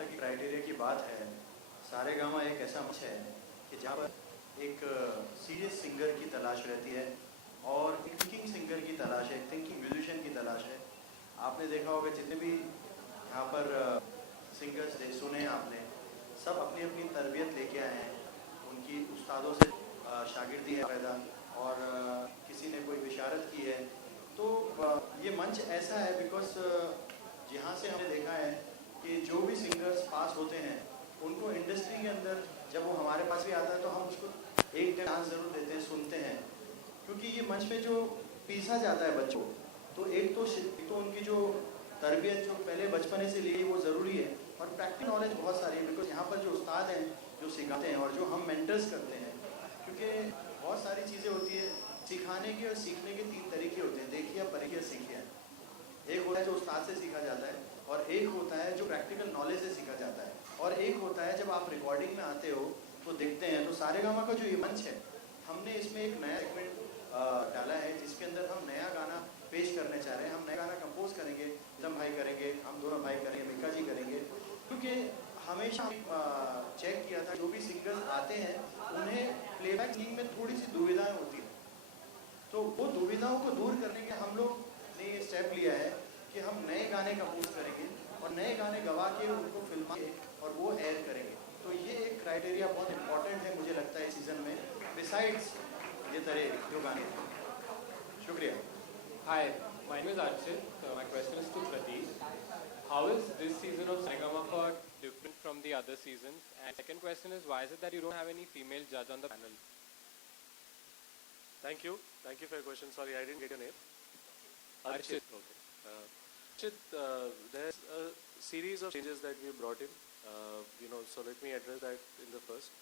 तक क्राइटेरिया की बात है, सारेगामा एक ऐसा मंच है कि जहाँ पर एक सीरियस सिंगर की तलाश रहती है और एक थिंकिंग सिंगर की तलाश है, एक थिंकिंग म्यूजिशियन की तलाश है। आपने देखा होगा जितने भी यहाँ पर सिंगर्स सुने आपने, सब अपनी अपनी तरबियत लेके आए हैं, उनकी उस्तादों से शागिर्दी है पैदा, और किसी ने कोई बिशारत की है। तो ये मंच ऐसा है बिकॉज जहाँ से हमने देखा है कि जो भी सिंगर्स पास होते हैं उनको इंडस्ट्री के अंदर जब वो हमारे पास भी आता है तो हम उसको एक चांस ज़रूर देते हैं, सुनते हैं, क्योंकि ये मंच पे जो पीसा जाता है बच्चों, तो एक तो उनकी जो तरबियत जो पहले बचपने से ली वो ज़रूरी है, और प्रैक्टिकल नॉलेज बहुत सारी है बिकॉज यहाँ पर जो उस्ताद हैं जो सिखाते हैं और जो हम मेंटर्स करते हैं, क्योंकि बहुत सारी चीज़ें होती है सिखाने के और सीखने के 3 तरीके होते हैं, देखिए पढ़िए सीखिए। एक होता है जो उस्ताद से सीखा जाता है, और एक होता है जो प्रैक्टिकल नॉलेज से सीखा जाता है, और एक होता है जब आप रिकॉर्डिंग में आते हो तो देखते हैं। तो सारेगामा का जो ये मंच है, हमने इसमें एक नया सेगमेंट डाला है जिसके अंदर हम नया गाना पेश करने चाह रहे हैं। हम नया गाना कंपोज करेंगे, जम भाई करेंगे, हम दोनों भाई करेंगे, मिक्का जी करेंगे, क्योंकि हमेशा चेक किया था जो भी सिंगर्स आते हैं उन्हें प्लेबैक सिंगिंग में थोड़ी सी दुविधाएं होती हैं, तो वो दुविधाओं को दूर करने के हम लोग ने ये स्टेप लिया है कि हम नए गाने कंपोज करेंगे और नए गाने गवा के उनको फिल्माएंगे और वो एयर करेंगे। तो ये एक क्राइटेरिया बहुत इंपॉर्टेंट है मुझे लगता है इस सीज़न में, बिसाइड्स ये तरह जो गाने। शुक्रिया। Hi, my name is Archit. My question is to Pradeep. How is this season of Saregama different from the other seasons? And second question is, why is it that you don't have any female judge on the panel? Thank you for your question. Sorry, I didn't get your name. Archit. Okay. Archit, there's a series of changes that we brought in. So let me address that in the first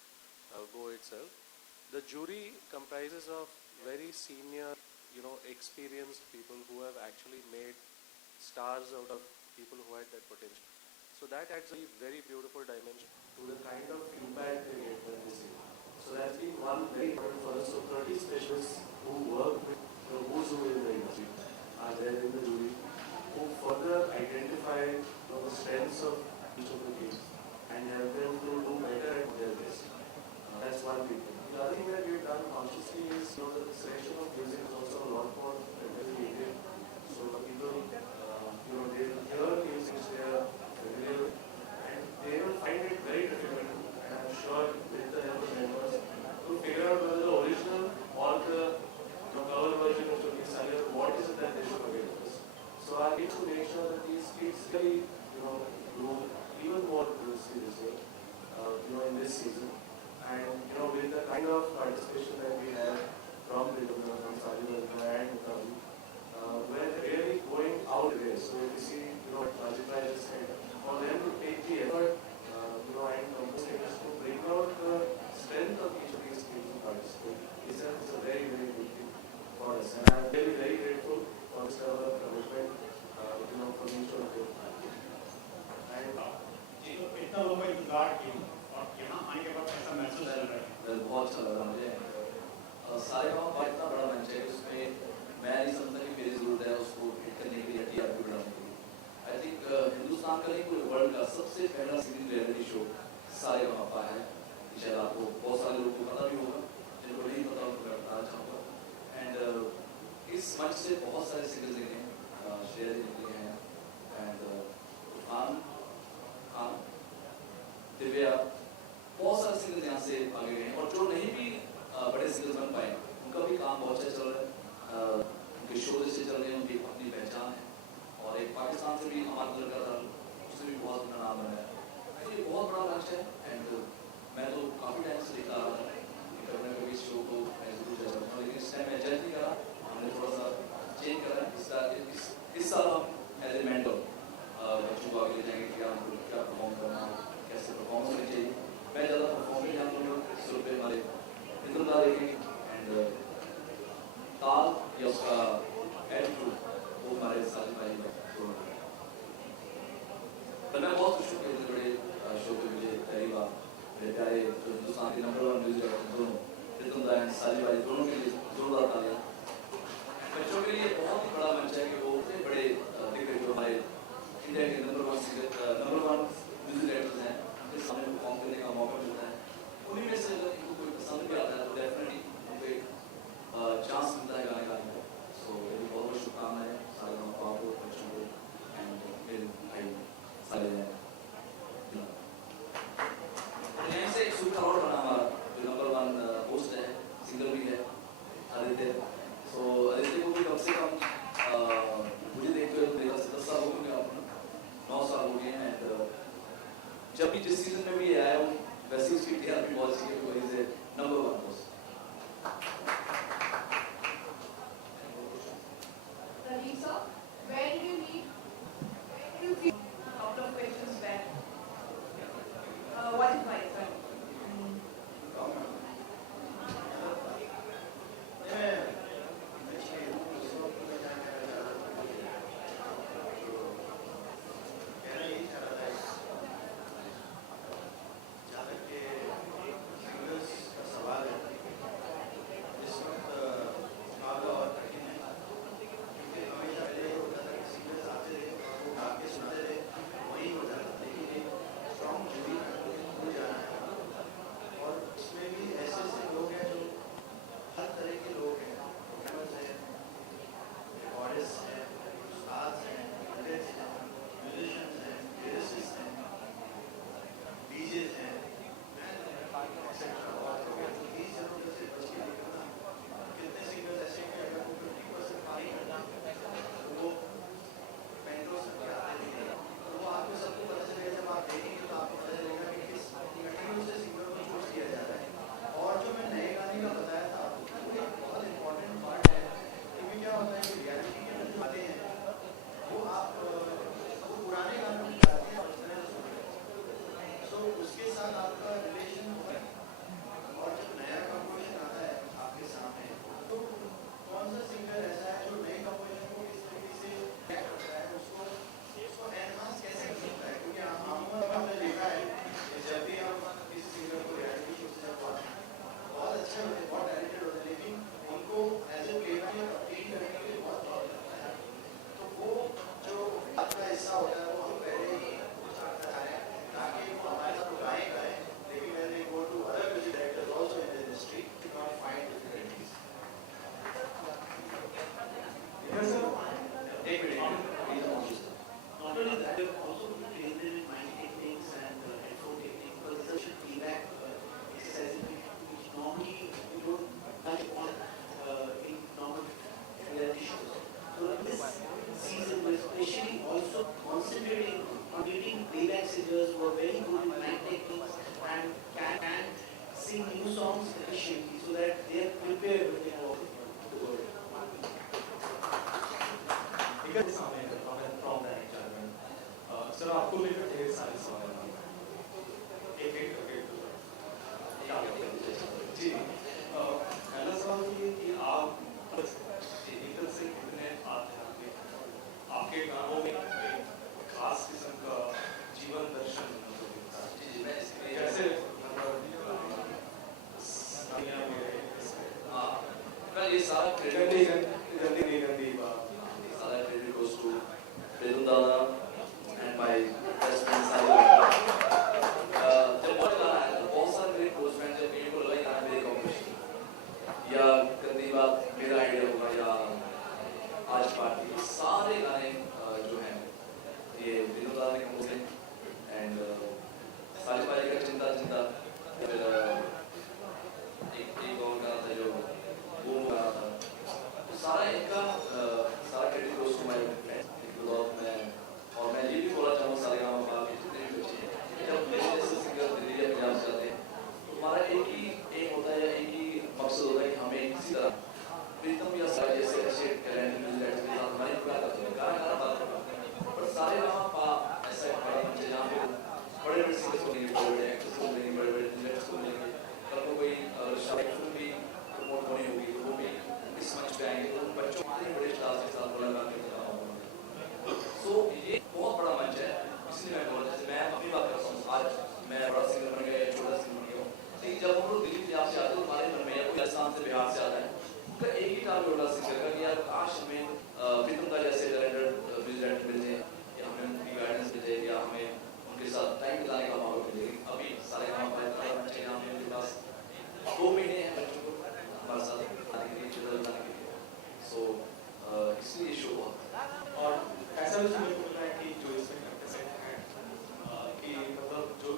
go itself. The jury comprises of very senior, experienced people who have actually made stars out of people who had that potential. So that adds a very beautiful dimension to the kind of impact they get when they sing. So that's been one very important for us. So 30 specialists who work with who's who in the industry are there in the jury, who further identify the strengths of each of the teams and help them to do better at their best. That's one big thing. The other thing that we've done consciously is the selection of music is also a lot more dedicated. So people, they'll hear music which they are familiar with, and they will find it very difficult. And I'm sure with the help of members to figure out whether the original or the cover version of Choti Sagar, what is it that they should forget first. So I need to make sure that these kids really, do even more seriously, in this season. And with the kind of participation that we have from Ridhima, from Sajid and Mutabi, we're really going out there. So if you see, what Rajita just said, for them to take the effort, and compensators to bring out the strength of each of these kids who participate is a very, very good thing for us. And I'm very, very grateful for this level of commitment, from each of them. And इतना लोगों का इंतजार किया और यहाँ आने के बाद ऐसा महसूस चल रहा है। बहुत अच्छा लगा मुझे। सारेगामा का इतना बड़ा मंच है, उसमें मैं नहीं समझता कि मेरी जरूरत है उसको हिट करने के लिए, टीआरपी बढ़ाने के लिए। आई थिंक हिंदुस्तान का नहीं पूरे वर्ल्ड का सबसे पहला सिंगिंग रियलिटी शो सारेगामा है। शायद आपको बहुत सारे लोगों को पता भी होगा, जिनको नहीं पता उनको मैं बताना चाहूँगा। एंड इस मंच से बहुत सारे सिंगर्स निकले हैं, श्रेया जी निकले हैं, एंड खान दिव्या, बहुत सारे सिंगर्स यहाँ से आगे गए हैं, और जो नहीं भी बड़े सिंगर्स बन पाए उनका भी काम बहुत अच्छा चल रहा है। उनके शो जैसे चल रहे हैं, उनकी अपनी पहचान है, और एक पाकिस्तान से भी हमारा लड़का था, उससे भी बहुत अपना नाम बना है। तो ये बहुत बड़ा मंच है, एंड मैं तो काफ़ी टाइम से देखा रहा था कि कभी कभी इस शो को मैं जरूर जा सकता हूँ, लेकिन इस टाइम मैं जज नहीं करा, हमने थोड़ा सा चेंज करा। इस साल हम एज ए मेंटर बच्चों को आगे ले जाएंगे कि आपको क्या परफॉर्म करना है, कैसे परफॉर्म करनी चाहिए। मैं ज़्यादा परफॉर्मेंस यहाँ पर इस रुपये हमारे इंद्रदा देखेंगे, एंड ताल या उसका एटीट्यूड वो हमारे साथ भाई। तो मैं बहुत खुश हूँ जब भी जिस सीजन में भी आया हूँ वैसे उसकी टीआरपी बहुत सी है, वही से नंबर 1 दोस्त। Pradeep sir, where did you meet? Where did you feel? Couple of questions back. What is my sir? Sing new songs efficiently so that they are prepared when they walk the world. because from that environment. Sir आपको लेकर ढेर सारे सवाल हैं। एक एक करके जी पहला सवाल ये कि आप डिजिटल से कितने आध्यात्मिक आपके गानों में एक खास किस्म का जीवन दर्शन कैसे ये सारा क्रेडिट सारा credit goes to Vedun Dada and my best friend Sahil. जब बहुत गाना आया था बहुत सारे मेरे क्लोज फ्रेंड जब मेरे को लगा गाना मेरे कॉम्पोजिशन या गंदी बात मेरा आइडिया होगा या आज पार्टी सारे गाने जो हैं ये Vedun Dada ने कंपोज किए एंड सारी पारी का चिंता चिंता फिर एक और गाना था जो वो गाना था तो सारा इनका सारा क्रेडिट गोes to my friends और मैं ये भी बोलना चाहूँगा सारे गाँव का जितने भी बच्चे हैं जब मेरे जैसे सिंगर दिल्ली या पंजाब से आते हैं तो हमारा एक ही एम होता है एक ही मकसद होता है कि हमें किसी तरह प्रीतम या सारे जैसे अच्छे टैलेंट म्यूजिक के साथ हमारी प्यार करते हैं गाना बात करते पर सारे गाँव का ऐसा एक बड़ा मंच है जहाँ पे बड़े बड़े सिंगर्स को मिलेंगे बड़े बड़े एक्टर्स को मिलेंगे बड़े बड़े डायरेक्टर्स को मिलेंगे कल को कोई शायद फिल्म भी प्रमोट होनी होगी तो वो भी इस मंच पे आएंगे तो बच्चों को बड़े स्टार्स के साथ मुलाकात करते हैं तो ये बहुत बड़ा मंच है इसलिए मैं बोला जैसे मैं अपनी बात करता हूँ आज मैं बड़ा सिंगर बन गया छोटा सिंगर बन गया लेकिन जब हम लोग दिल्ली पंजाब से आते हैं तो हमारे मन में या कोई राजस्थान से बिहार से आता है तो एक ही टाइम बड़ा सिंगर का कि यार काश हमें प्रीतम का जैसे टैलेंटेड म्यूजिक डायरेक्टर मिल जाए या हमें उनकी गाइडेंस मिल जाए या हमें उनके साथ टाइम बिताने का मौका मिले अभी सारे काम पर बच्चे यहाँ पे उनके पास 2 महीने हैं बच्चों को हमारे साथ आने के लिए चित्र बनाने के लिए सो इसलिए शो हुआ और ऐसा भी सुनने को मिला है कि जो इसमें कंटेस्टेंट हैं कि मतलब जो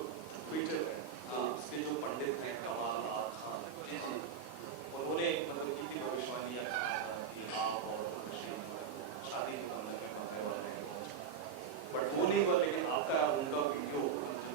ट्विटर है उसके जो पंडित हैं कमाल आग खान जी जी उन्होंने मतलब की थी भविष्यवाणी या कहा था कि आप और खुशी शादी के मामले में मानने वाले हैं बट वो नहीं हुआ लेकिन आपका उनका वीडियो मुझे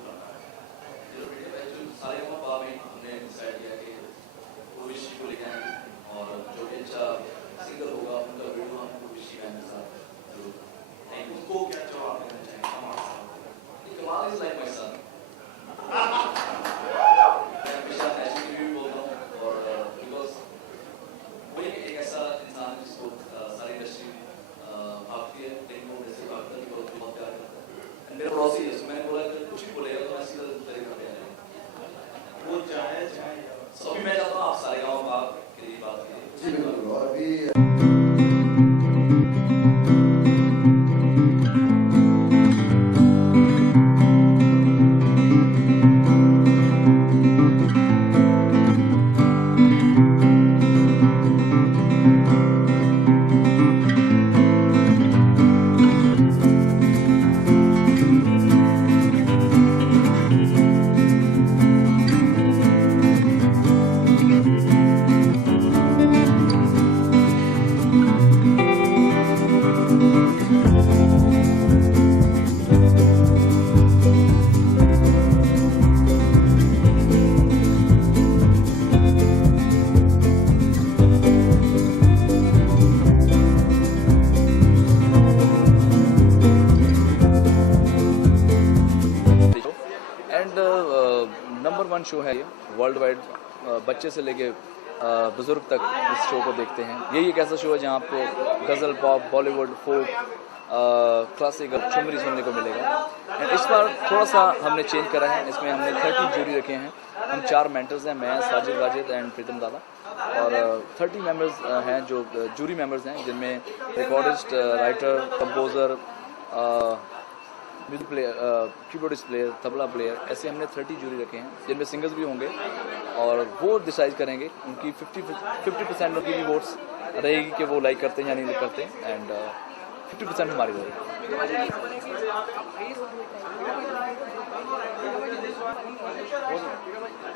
नंबर 1 शो है ये वर्ल्ड वाइड, बच्चे से लेके बुजुर्ग तक इस शो को देखते हैं। यही एक ऐसा शो है जहां आपको गज़ल, पॉप, बॉलीवुड, फोक, क्लासिकल, ठुमरी सुनने को मिलेगा। एंड इस बार थोड़ा सा हमने चेंज करा है, इसमें हमने 30 जूरी रखे हैं। हम 4 मेंटर्स हैं, मैं, साजिद वाजिद एंड प्रीतम दादा, और 30 मेंबर्स हैं जो जूरी मेंबर्स हैं, जिनमें recordist, writer, composer, music player, keyboardist player, tabla player, ऐसे हमने 30 जूरी रखे हैं, जिनमें सिंगर्स भी होंगे और वो डिसाइड करेंगे। उनकी 50% उनकी भी वोट्स रहेगी कि वो लाइक करते हैं या नहीं करते हैं, एंड 50% हमारी रहेगी।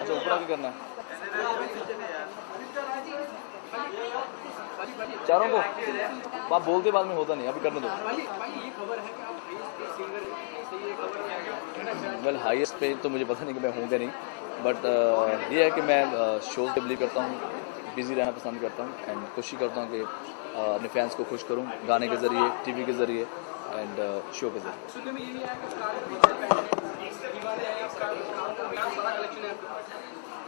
अच्छा, ऊपर आगे करना है चारों को, आप बोलते बाद में होता नहीं, अभी करने दो। वेल, हाईएस्ट पे तो मुझे पता नहीं कि मैं हूँ कि नहीं, बट ये है कि मैं शोज़ पे बिलीव करता हूँ, बिजी रहना पसंद करता हूँ, एंड कोशिश करता हूँ कि अपने फैंस को खुश करूँ गाने के ज़रिए, टीवी के ज़रिए एंड शो के ज़रिए।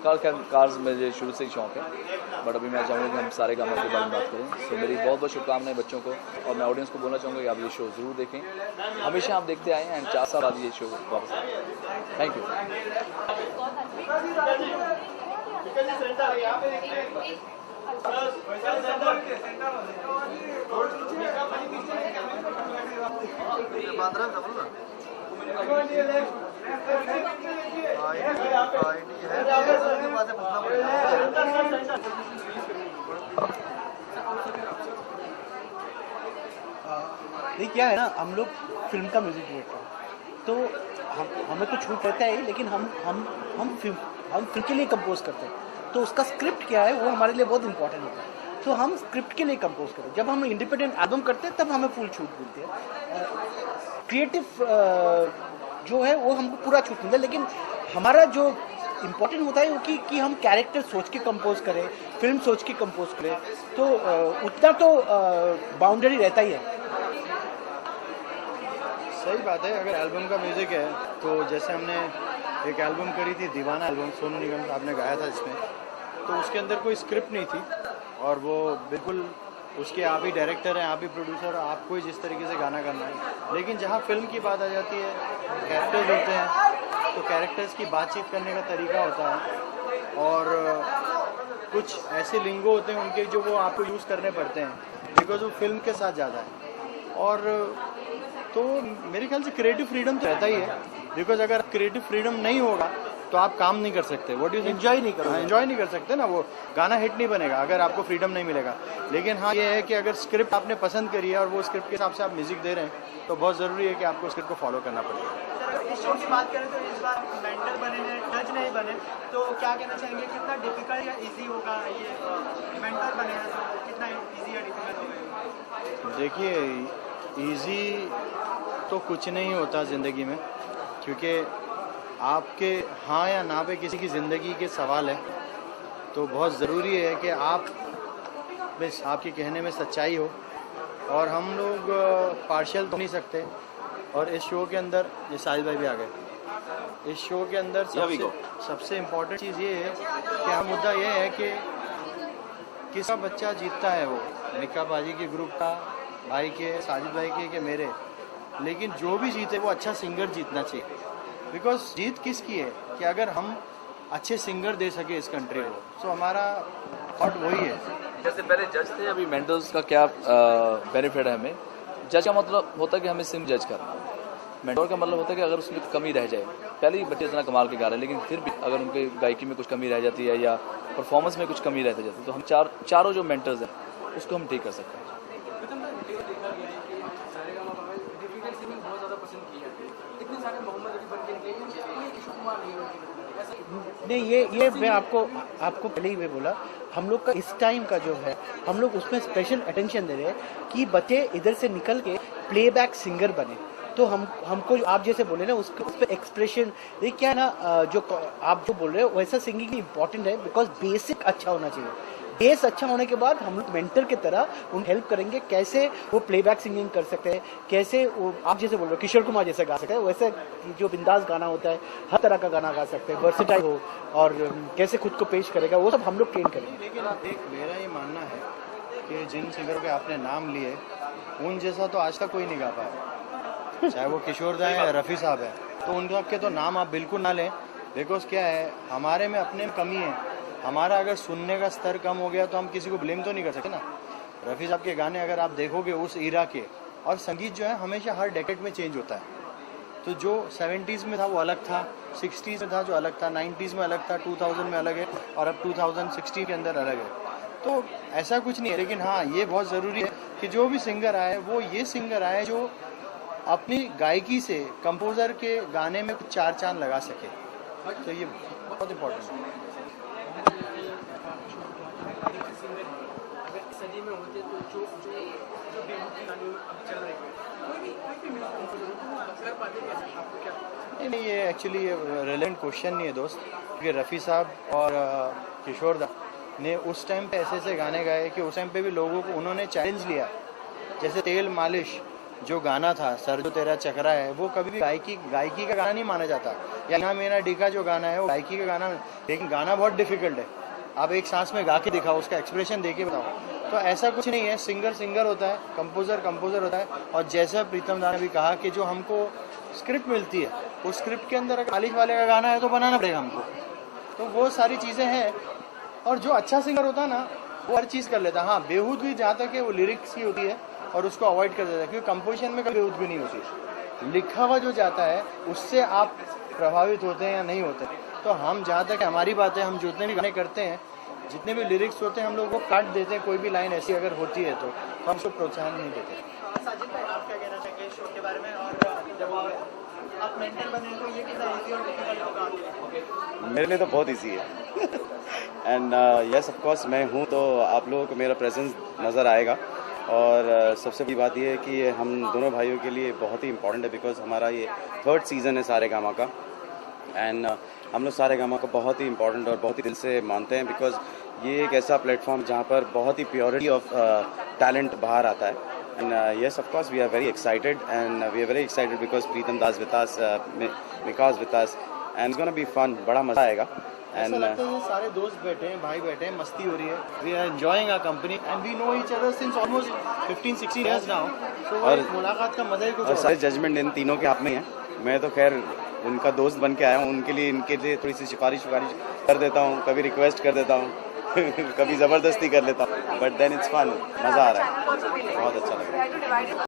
कार्स मुझे शुरू से ही शौक है, बट अभी मैं चाहूँगा कि हम सारे गानों के बारे में बात करें। सो मेरी बहुत बहुत शुभकामनाएं बच्चों को, और मैं ऑडियंस को बोलना चाहूँगा कि आप ये शो ज़रूर देखें, हमेशा आप देखते आए हैं, एंड 4 साल बाद ये शो वापस आए। Thank you. ये क्या है ना, हम लोग फिल्म का म्यूजिक डायरेक्टर, तो हमें तो छूट रहता है, लेकिन हम फिल्म के लिए कंपोज करते हैं, तो उसका स्क्रिप्ट क्या है वो हमारे लिए बहुत इंपॉर्टेंट होता है। तो हम स्क्रिप्ट के लिए कंपोज करते हैं। जब हम इंडिपेंडेंट एल्बम करते हैं तब हमें फुल छूट मिलती है। क्रिएटिव जो है वो हमको पूरा छूट मिलता है, लेकिन हमारा जो इम्पोर्टेंट होता है वो कि हम कैरेक्टर सोच के कंपोज करें, फिल्म सोच के कंपोज करें, तो उतना तो बाउंड्री रहता ही है। सही बात है। अगर एल्बम का म्यूज़िक है तो जैसे हमने एक एल्बम करी थी दीवाना एल्बम, सोनू निगम साहब ने गाया था इसमें, तो उसके अंदर कोई स्क्रिप्ट नहीं थी, और वो बिल्कुल उसके आप ही डायरेक्टर हैं, आप ही प्रोड्यूसर, आपको ही जिस तरीके से गाना करना है। लेकिन जहाँ फिल्म की बात आ जाती है, कैरेक्टर्स होते हैं, तो कैरेक्टर्स की बातचीत करने का तरीका होता है, और कुछ ऐसे लिंगो होते हैं उनके जो वो आपको यूज़ करने पड़ते हैं, बिकॉज वो फिल्म के साथ ज़्यादा है। और तो मेरे ख्याल से क्रिएटिव फ्रीडम तो रहता ही है, बिकॉज अगर क्रिएटिव फ्रीडम नहीं होगा तो आप काम नहीं कर सकते, व्हाट यू एंजॉय नहीं करो, एंजॉय नहीं कर सकते ना, वो गाना हिट नहीं बनेगा अगर आपको फ्रीडम नहीं मिलेगा। लेकिन हाँ ये है कि अगर स्क्रिप्ट आपने पसंद करी है और वो स्क्रिप्ट के हिसाब से आप म्यूजिक दे रहे हैं, तो बहुत ज़रूरी है कि आपको स्क्रिप्ट को फॉलो करना पड़ेगा। इस शो की बात करें तो इस बार मेंटर बने हैं, जज नहीं बने, तो क्या कहना चाहेंगे, कितना डिफिकल्ट या इजी होगा ये मेंटर बने हैं, तो कितना इजी या डिफिकल्ट होगा? देखिए, इजी तो कुछ नहीं होता ज़िंदगी में, क्योंकि आपके हाँ या ना पे किसी की ज़िंदगी के सवाल है, तो बहुत ज़रूरी है कि आप बस आपके कहने में सच्चाई हो, और हम लोग पार्शियल तो नहीं सकते। और इस शो के अंदर ये साहिल भाई भी आ गए, इस शो के अंदर सबसे इम्पोर्टेंट चीज़ ये है कि हम मुद्दा ये है कि किसका बच्चा जीतता है, वो निक्का बाजी के ग्रुप का, भाई के, साजिद भाई के मेरे, लेकिन जो भी जीते वो अच्छा सिंगर जीतना चाहिए। बिकॉज जीत किसकी है कि अगर हम अच्छे सिंगर दे सके इस कंट्री को, तो हमारा थॉट वही है। जैसे पहले जज थे, अभी मेंटर्स का क्या बेनिफिट है हमें? जज का मतलब होता है कि हमें सिंग जज करना, मेंटोर का मतलब होता है कि अगर उसमें कमी रह जाए, पहले ही बच्चे इतना कमाल के गा रहे हैं, लेकिन फिर भी अगर उनके गायकी में कुछ कमी रह जाती है या परफॉर्मेंस में कुछ कमी रह जाती है, तो हम चारों जो मेंटर्स हैं उसको हम ठीक कर सकते हैं। नहीं, ये मैं आपको पहले ही मैं बोला, हम लोग का इस टाइम का जो है, हम लोग उसमें स्पेशल अटेंशन दे रहे हैं कि बच्चे इधर से निकल के प्लेबैक सिंगर बने। तो हमको आप जैसे बोले ना, उस पर एक्सप्रेशन, ये क्या है ना, जो आप जो बोल रहे हो वैसा सिंगिंग इम्पॉर्टेंट है, बिकॉज बेसिक अच्छा होना चाहिए। बेस अच्छा होने के बाद हम लोग मेंटर की तरह उन हेल्प करेंगे, कैसे वो प्लेबैक सिंगिंग कर सकते हैं, कैसे वो आप जैसे बोल रहे हो किशोर कुमार जैसे गा सकते हैं, वैसे जो बिंदास गाना होता है हर तरह का गाना गा सकते हैं, वर्सेटाइल हो और कैसे खुद को पेश करेगा वो सब हम लोग ट्रेन करेंगे। लेकिन देख मेरा ये मानना है कि जिन सिंगरों के आपने नाम लिए उन जैसा तो आज तक कोई नहीं गा पाया, चाहे वो किशोर दा है या रफ़ी साहब है, तो उन सबके तो नाम आप बिल्कुल ना लें। बिकॉज क्या है, हमारे में अपने में कमी है, हमारा अगर सुनने का स्तर कम हो गया तो हम किसी को ब्लेम तो नहीं कर सकते ना। रफ़ी साहब के गाने अगर आप देखोगे उस ईरा के, और संगीत जो है हमेशा हर डेकेड में चेंज होता है, तो जो 70s में था वो अलग था, 60s में था जो अलग था, 90s में अलग था, 2000 में अलग है और अब 2016 के अंदर अलग है। तो ऐसा कुछ नहीं है, लेकिन हाँ ये बहुत ज़रूरी है कि जो भी सिंगर आए वो ये सिंगर आए जो अपनी गायकी से कंपोज़र के गाने में कुछ चार चांद लगा सके, तो ये बहुत इम्पोर्टेंट है। सदी में होते तो जो बेहूदी गाने अब चल रहे हैं, नहीं ये एक्चुअली रेलेवेंट क्वेश्चन नहीं है दोस्त, क्योंकि रफ़ी साहब और किशोर दा ने उस टाइम पे ऐसे गाने गाए कि उस टाइम पे भी लोगों को उन्होंने चैलेंज लिया। जैसे तेल मालिश जो गाना था, सर जो तेरा चकरा है, वो कभी भी गायकी का गाना नहीं माना जाता, या ना मेरा डीका जो गाना है वो गायकी का गाना, लेकिन गाना बहुत डिफिकल्ट है। आप एक सांस में गा के दिखाओ, उसका एक्सप्रेशन दे के बताओ, तो ऐसा कुछ नहीं है। सिंगर होता है, कंपोज़र होता है, और जैसा प्रीतम दा ने भी कहा कि जो हमको स्क्रिप्ट मिलती है उस स्क्रिप्ट के अंदर अगर मालिश वाले का गाना है तो बनाना पड़ेगा हमको, तो वो सारी चीज़ें हैं। और जो अच्छा सिंगर होता है ना वो हर चीज़ कर लेता है। हाँ बेहूद भी जहाँ तक है वो लिरिक्स की होती है और उसको अवॉइड कर देता है, क्योंकि कंपोजिशन में कभी बेहूद भी नहीं होती, लिखा हुआ जो जाता है उससे आप प्रभावित होते हैं या नहीं होते। तो हम जहाँ तक हमारी बात है, हम जितने भी गाने करते हैं, जितने भी लिरिक्स होते हैं, हम लोग वो काट देते हैं। कोई भी लाइन ऐसी अगर होती है तो हम उसको प्रोत्साहन नहीं देते। साजिद भाई आप क्या कहना चाहेंगे इस शो के बारे में, और जब आप मेंटर बने तो ये कितना ईजी और डिफिकल्ट होगा आपके लिए? मेरे लिए तो बहुत इजी है एंड यस ऑफ कोर्स मैं हूँ तो आप लोगों को मेरा प्रेजेंस नज़र आएगा। और सबसे बड़ी बात ये है कि हम दोनों भाइयों के लिए बहुत ही इम्पोर्टेंट है, बिकॉज हमारा ये 3rd सीज़न है सारेगामा का, एंड हम लोग सारेगामा को बहुत ही इम्पोर्टेंट और बहुत ही दिल से मानते हैं, बिकॉज ये एक ऐसा प्लेटफॉर्म जहाँ पर बहुत ही प्योरिटी ऑफ टैलेंट बाहर आता है। And yes of course we are very excited, and we are very excited because Pritam Das with us, Vikas with us, and it's going to be fun, बड़ा मज़ा आएगा। ऐसा लगता है सारे दोस्त बैठे हैं, भाई बैठे हैं, मस्ती हो रही है, we are enjoying our company and we know each other since almost 15-16 years now, so और मुलाकात का मजा ही कुछ और और सारे जजमेंट इन तीनों के हाथ में है। मैं तो खैर उनका दोस्त बन के आया हूँ, इनके लिए थोड़ी सी सिफारिश कर देता हूँ, कभी रिक्वेस्ट कर देता हूँ कभी ज़बरदस्ती कर लेता हूँ, बट देन इट्स फन, मज़ा आ रहा है, बहुत अच्छा लग रहा है।